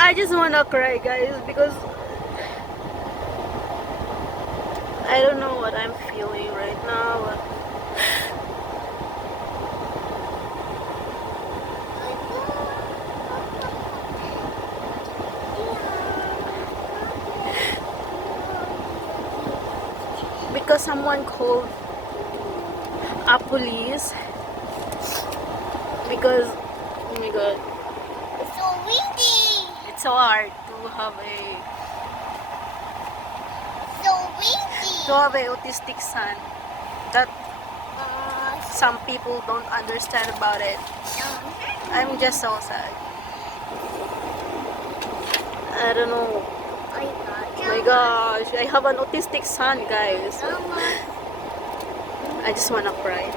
I just wanna cry, guys, because I don't know what I'm feeling right now. But because someone called a police because oh my god, It's so windy. it's so hard So windy. to have a autistic son that some people don't understand about it. I'm just so sad. I don't know. Oh my gosh, I have an autistic son, guys. I just wanna cry.